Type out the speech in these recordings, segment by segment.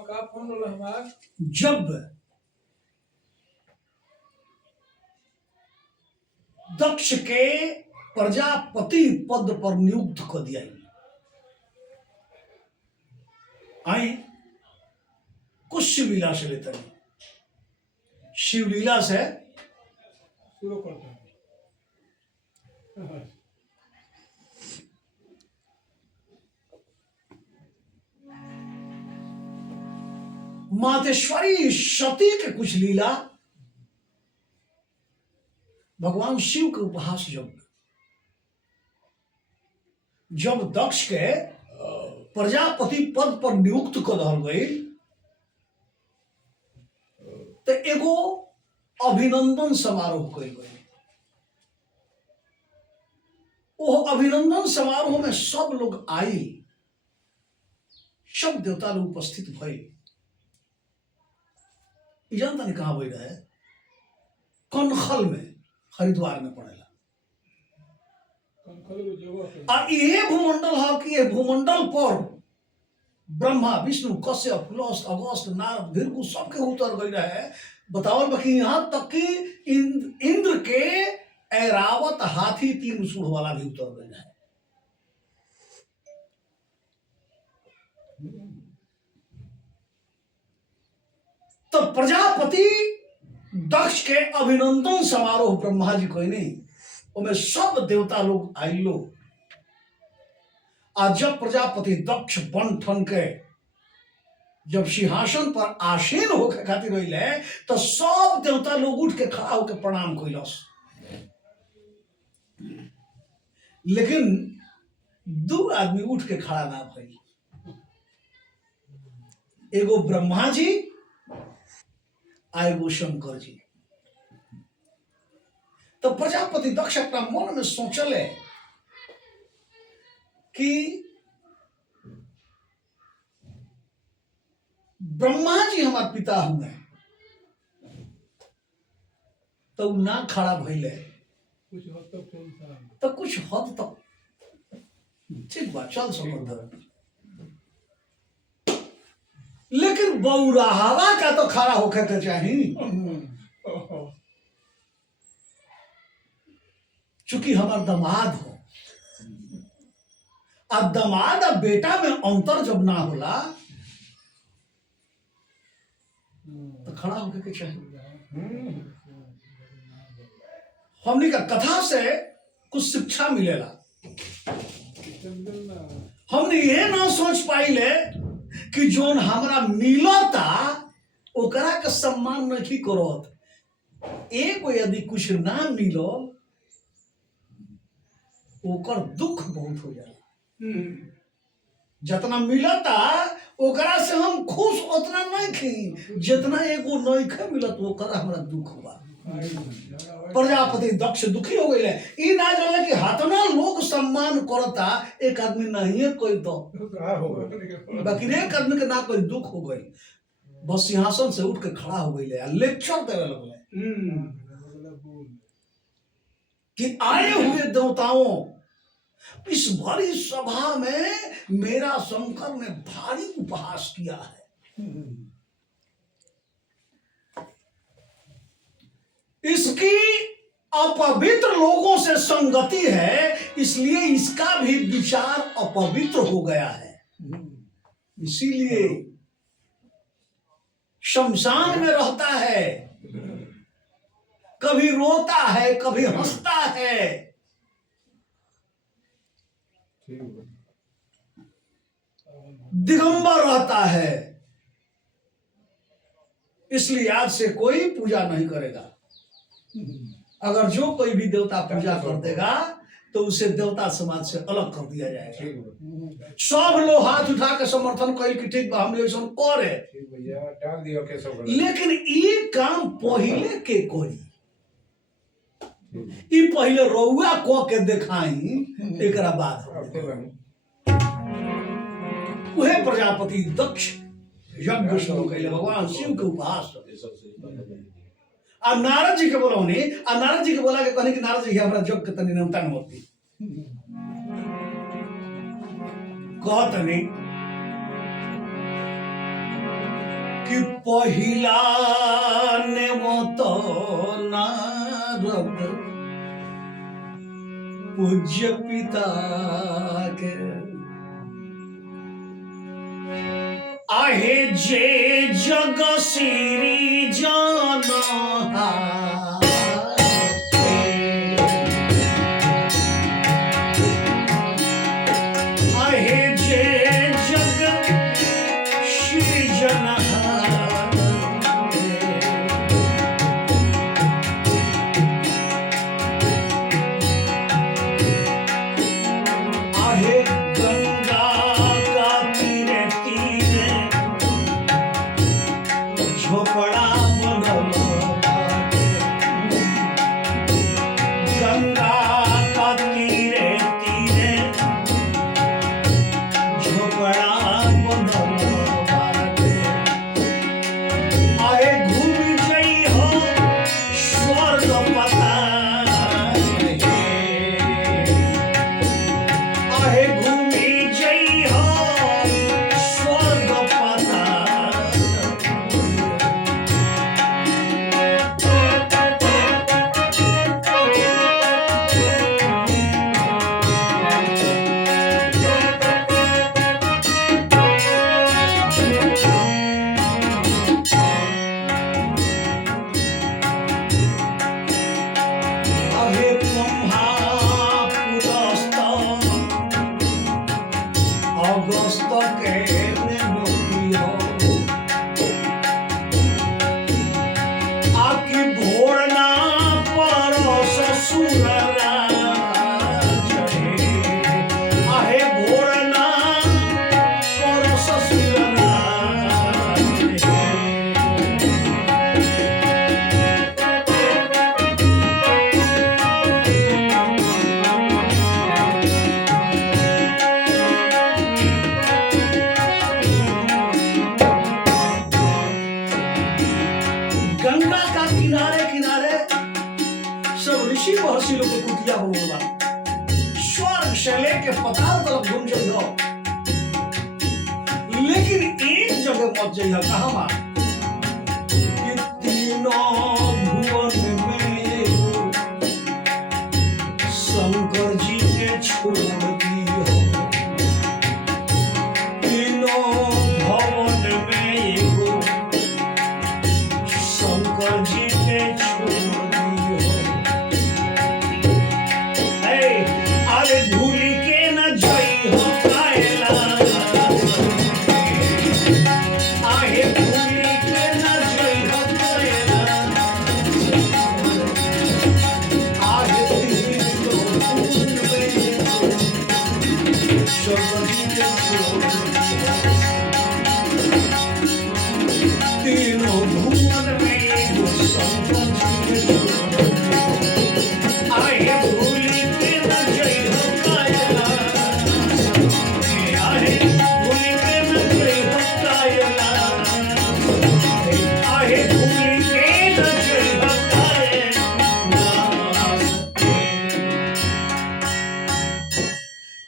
का फोन बोलो हमार जब दक्ष के प्रजापति पद पर नियुक्त कर दिया आए कुछ शिवलीला से लेते हैं, शिवलीला से शुरू करते हैं। मातेश्वरी सती के कुछ लीला भगवान शिव के उपहास जब दक्ष के प्रजापति पद पर नियुक्त कर दिया गई तो एगो अभिनंदन समारोह कल गई। वो अभिनंदन समारोह में सब लोग आई, सब देवता लोग उपस्थित भई। जानता नहीं कहां बैठ है, कनखल में, हरिद्वार में पड़ेला। और ये भूमंडल है कि ये भूमंडल पर ब्रह्मा विष्णु कश्यप पुलस्त अगस्त नारद भृगु सबके उतर गई रहे। बतावल बाकी यहां तक कि इंद्र के ऐरावत हाथी 3 सूढ़ वाला भी उतर गई रहे। तो प्रजापति दक्ष के अभिनंदन समारोह ब्रह्मा जी कोई नहीं, उनमें सब देवता लोग आई लोग। आज जब प्रजापति दक्ष बन ठन के जब सिंहासन पर आसीन होकर खातिर रही तो सब देवता लोग उठ के खड़ा होकर प्रणाम कैलस। लेकिन 2 आदमी उठ के खड़ा ना भइल, एगो ब्रह्मा जी आ एगो शंकर जी। तो प्रजापति दक्ष अपना मन में सोचले कि ब्रह्मा जी हमारे पिता हुए तो ना खड़ा भइले, तो कुछ हद तक ठीक बात चल सकता, लेकिन बौराहवा का तो खड़ा होके के चाहिए। चूंकि हमार दमाद हो, अब दमाद और बेटा में अंतर जब ना होला तो खड़ा होके के चाहिए। हमने का कथा से कुछ शिक्षा मिलेला। हमने ये ना सोच पाइले कि जोन हमरा मिलता ओकरा के सम्मान नहीं करत। एगो यदि कुछ ना मिलो ओकर दुख बहुत हो जाला। जितना मिलता ओकरा से हम खुश उतना नहीं थी, जितना एगो नहीं खे मिलत ओकरा हमरा दुख बा। प्रजापति दक्ष दुखी हो गए। ई ना जाने कि हाथना लोग सम्मान करता, एक आदमी नहीं कोई तो बाकी एक आदमी के ना कोई दुख हो गई। बस सिंहासन से उठ के खड़ा हो गई लेक्चर देने लगले कि आए हुए देवताओं, इस बड़ी सभा में मेरा शंकर ने भारी उपहास किया है। इसकी अपवित्र लोगों से संगति है, इसलिए इसका भी विचार अपवित्र हो गया है। इसीलिए शमशान में रहता है, कभी रोता है कभी हंसता है। दिगंबर रहता है, इसलिए आज से कोई पूजा नहीं करेगा। अगर जो कोई भी देवता पूजा कर देगा तो उसे देवता समाज से अलग कर दिया जाएगा। सब लोग हाथ उठा के समर्थन कइल कि ठीक बा हम ऐसा करे, लेकिन ये काम पहले के करी, ई पहले रउआ को के देखाई, एकरा बाद उहे प्रजापति दक्ष यज्ञ शुरू कैले भगवान शिव के उपहास। अब नारद जी के बोलौनी, अब नारद जी के बोला के कहने कि नारद जी हमरा जग के तनी नमता नमती कहतनी कि पहिला नेमत नारद पूज्य पिता के आहे जे जग सिरी जन आहे जे जग श्री जन आहे गंगा का तीरे तीरे झोपड़ा बनल गंगा का तीरे तीरे झोपड़ा बनल आए घूम जई हो स्वर्ग पता आहे घूमी जई हो स्वर्ग पता आहे ब्रह्मा पुरस्त अगस्त के मोती हो आकी भोरना परस सुर राज आहे भोरना परस सुर राज गंगा का किनारे किनारे सब ऋषि महर्षि लोग के कुटिया बनल बा स्वर्ग से लेके पताल तक घूम जइहो लेकिन एक जगह मत जइहो कहाँ बा कि तीनों भुवन में एगो शंकर जी के छोड़ दियो तीनों भवन में एगो शंकर जी के छोड़ दियो अरे भूली के न जई हो कैलाश आहे भूली के न जई हो कैलाश आहे तीनों भुवन में शंकर जी के छोड़ दियो तीनों भुवन में एगो शंकर जी के छोड़ दियो आहे भूली के न जई हो कैलाश आहे भूली के न जई हो कैलाश आहे भूली के न जई हो कैलाश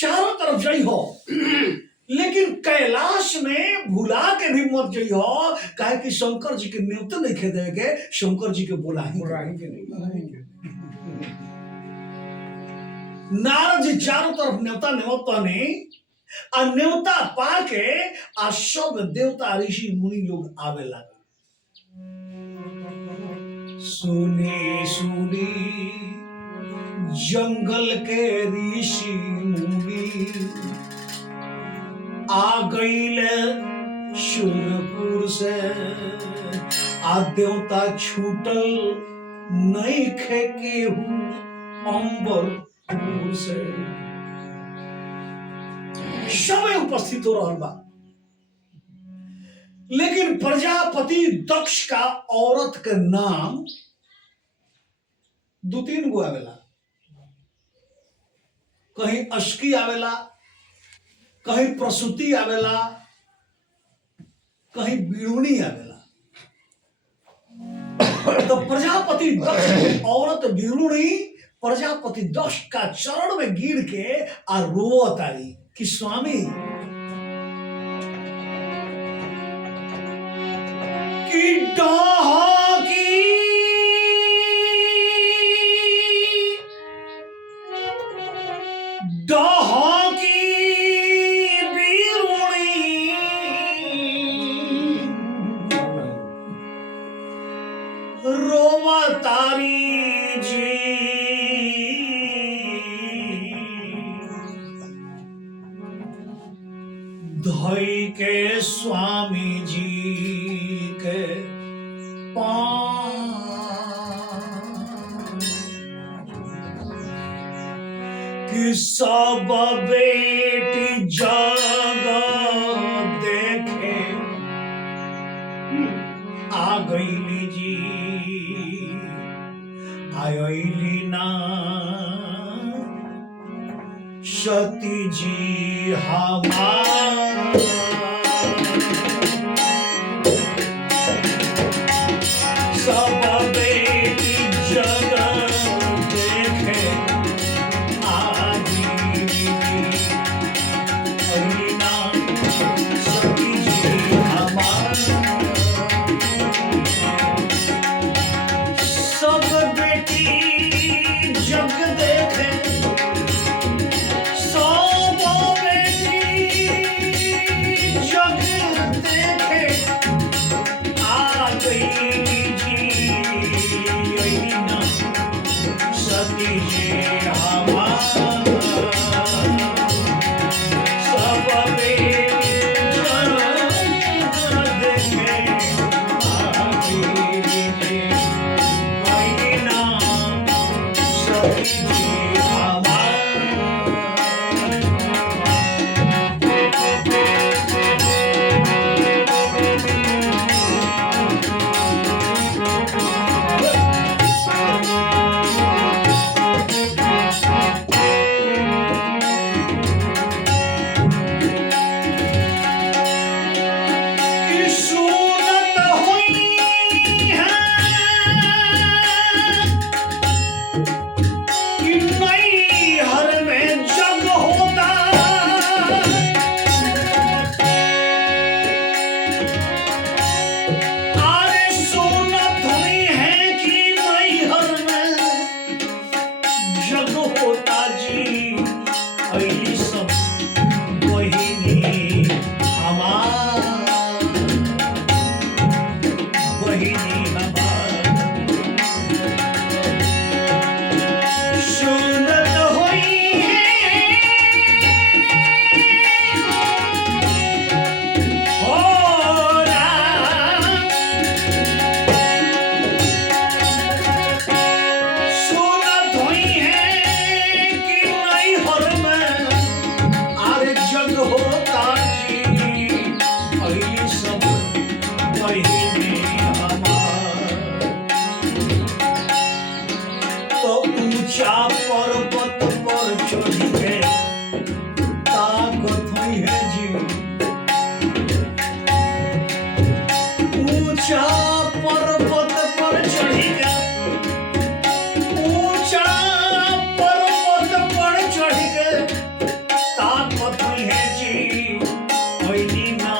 चारों तरफ जई हो लेकिन कैलाश में भुला के भी मत जइहो काहे कि शंकर जी के न्योता नहीं खेदे के शंकर जी के बोलाही बुराएंगे नहीं नारद जी चारों तरफ न्योता न्योता ने आ न्योता पाके आ सब देवता ऋषि मुनि लोग आवे लगा सुनी सुनी जंगल के ऋषि मुनि आ गईले सुरपुर से आ देवता छूटल नहीं खे केहू अंबरपुर से समय उपस्थित हो रहल बा लेकिन प्रजापति दक्ष का औरत के नाम दो तीन गो आवेला कहीं अश्की आवेला कहीं प्रसूति आवेला कहीं बिरुनी आवेला तो प्रजापति दक्ष औरत बिरुनी प्रजापति दक्ष का चरण में गिर के आ रोवत आई कि स्वामी डाहा की डाहा की बीरुणी रोवा तारी जी धोई के स्वामी जी के पाँव कि सब बेटी जागा देखे आ गईली जी आयली ना सती जी हमार सब बेटी जगह देखे आगी अहिना सती जी हमार सब बेटी जग देखे सब बेटी जग देखे आ गई सती जी हमार सब बेटी जग देखे आगी अहिना सती जी हमार सुनत हुई है कि नई हर में जग होता अरे सुनत हुई है कि नई हर में जग होता जी अली सब बहिनी हमार बहिनी हमार सुनत हुई है हो राम सुनत हुई है कि नई हर में आरे जग होता जी अहिली सब बहिनी हमार तो ऊंचा पर्वत पर चढ़ के ताकत हुई है जी ऊंचा पर्वत पर चढ़ के ऊंचा पर्वत पर चढ़ के ताकत हुई है जी अहिली ना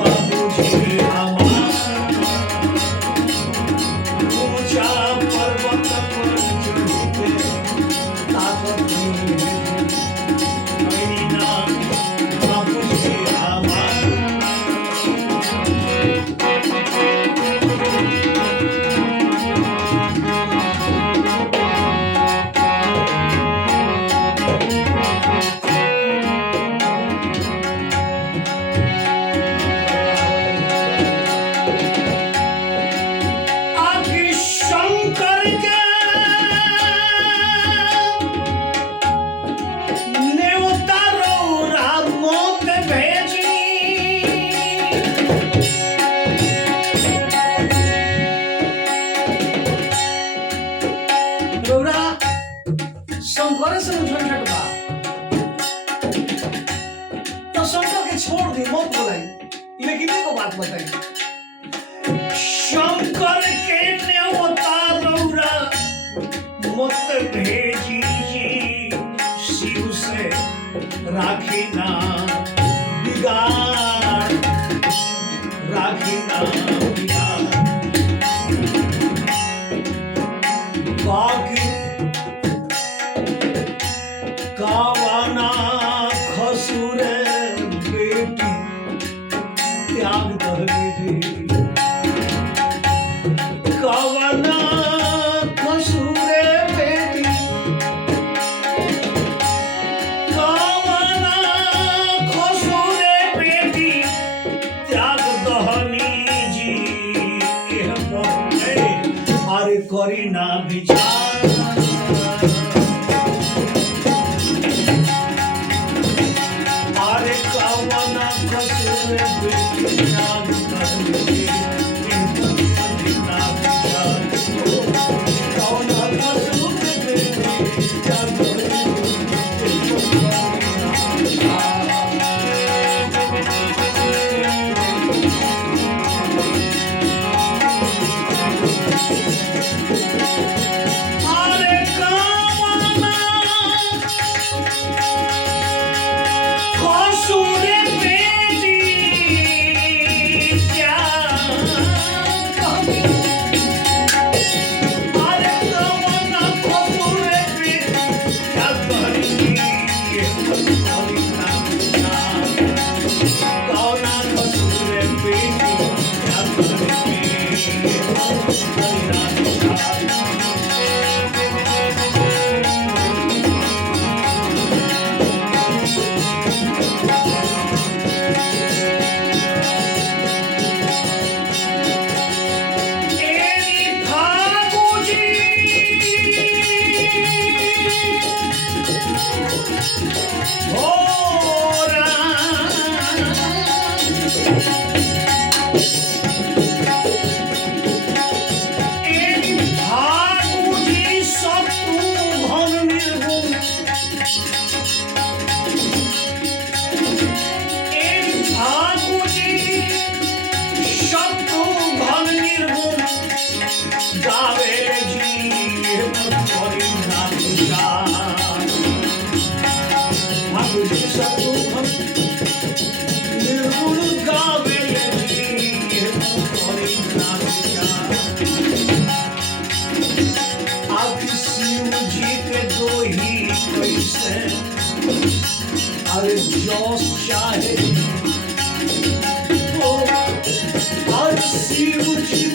बाबूजी हमार ऊंचा पर्वत पर चढ़ के ताकत हुई है अहिली ना बाबूजी हमार आखि शंकर के नेवता रौरा मोत भेजी रौरा शंकर से झंझट बा तो शंकर के छोड़ दी मत बोलाई लेकिन एगो बात बताई शंकर के नेवता रौरा मत भेजी जी शिव से राखी ना बिगाड़ राखी ना बिगाड़ बेटी त्याग दहली रे कवना कसूरे बेटी कवना कसूरे बेटी त्याग दहली जी एह प्रभु अरे करी ना विचार अरे कवना कसूर बेटी त्याग दहली रे ना विचार कवना कसूर बेटी त्याग दहली अरे कवना कसूर बेटी त्याग दहली अरे कवना कसूर बेटी त्याग दहली कवना कसूर बेटी त्याग अरे जोश चाहे ओ और शिव जी